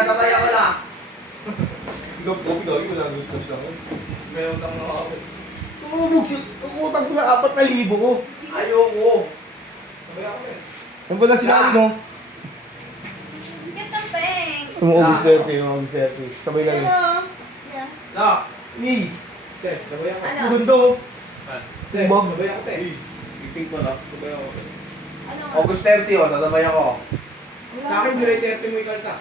sasabay ako lang. Ikaw, kopi daw, wala nang itas lang. Meron kang nakakapit. Tumubog siya. Utang ko na 4,000 ko. Ayoko. Sabay ako eh. Ano ba lang sinabi mo? Ganda peng. Umubos swerte, umubos swerte. Sabay lang yun. Yeah. Na! Ni! Te, sabay ako. Ano? Mundo! Te, Bag. sabay ako te. Iting ko na. Sabay ako. Ano? August 30 oh, sasabay ako. Wala Sa akin, pa. July 30 mo ikaltas.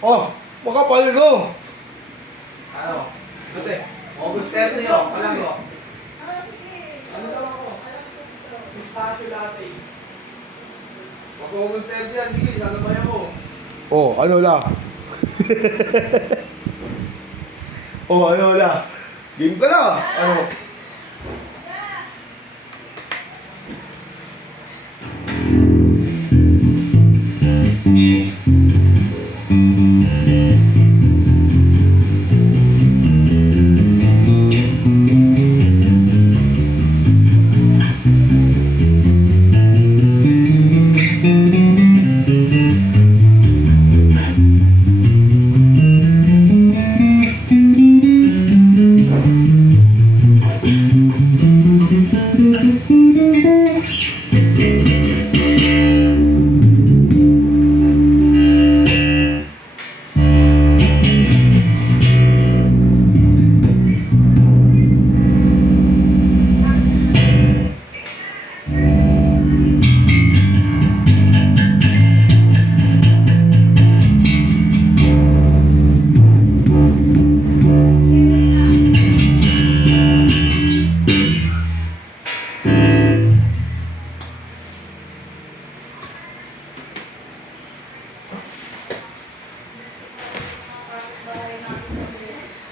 Oh! Makapal ko! Ano? Ate, August 30 oh, alam ko. Ano daw ako? Pistachio latte. Pag August 30 yan, sige, sasabay ako. Oh, ano lang? Oh, ano lang? Game ka na! Ano?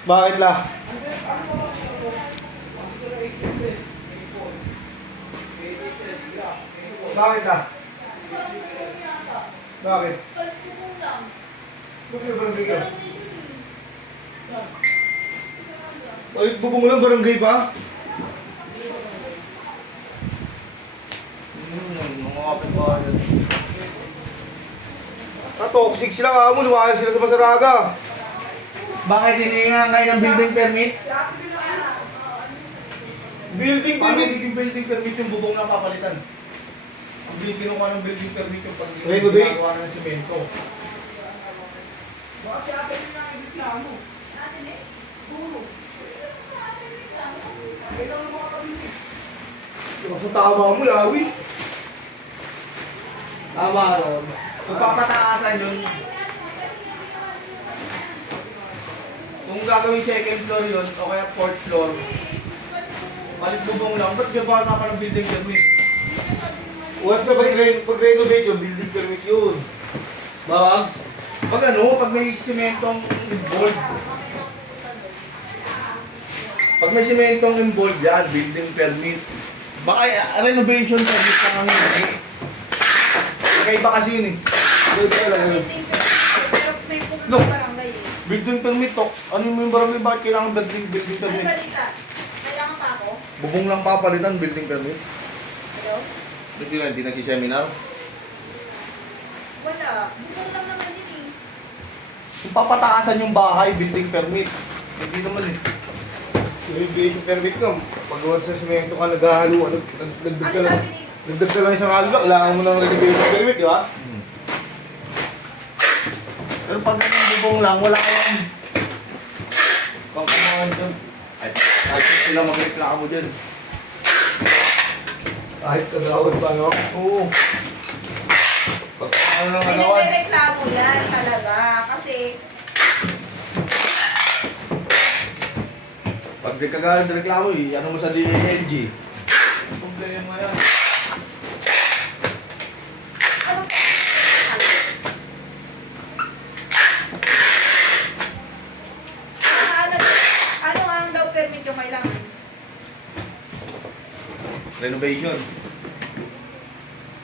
Bakit la? Bakit la? Bakit? Bakit yung barangay ka? Bakit bubong lang barangay pa? Mga kapitbahay. Toxic sila ka mo, lumayas sila sa Masaraga. Bakit hiningan kayo ng building permit? Building Paano permit? naging building permit yung bubong na papalitan? Ang kinuha ng building permit yung pag Renovate? ginagawa ng semento. Baka si ate rin ang reklamo. Sa tama mo, lawi. Tama ron. Kung papataasan yun, kung gagawin second floor yun, o kaya fourth floor, palit bubong lang, ba't gawa na ka ng building permit? Once na pag-renovate yun, building permit yun. Bags? Pag ano, pag may simentong involved, pag may simentong involved yan, building permit. Baka renovation permit ka nga hindi. Kakaiba kasi yun eh. Pwede ka lang yun. Pero may pupunta No. barangay eh. Building permit to. Ano yung barangay, bakit kailangan building Ano permit? balita? Kailangan pa ako? Bubong lang papalitan, building permit. Hello? Hindi lang, hindi nag-seminar. Wala. Bukong lang naman din eh. Kung papataasan yung bahay, building permit. Hindi naman eh. Renovation permit ka. Pag once sa semento ka naghahalo, nagdag ka Ano lang. sabi ni... Nagdag ka lang isang halo, kailangan mo ng renovation permit, di ba? Pero pag yung bubong lang, wala kayong pangkumahan dyan. Ay, kahit sila magreklamo dyan. Kahit kagawad pa, no? Oo. Pag ano lang May nagawa. nagre-reklamo yan talaga. Kasi... Pag di kagawad reklamo, ano mo sa DLG? Problema yan. Ano po? Ano ang daw permit yung kailangan? Renovation.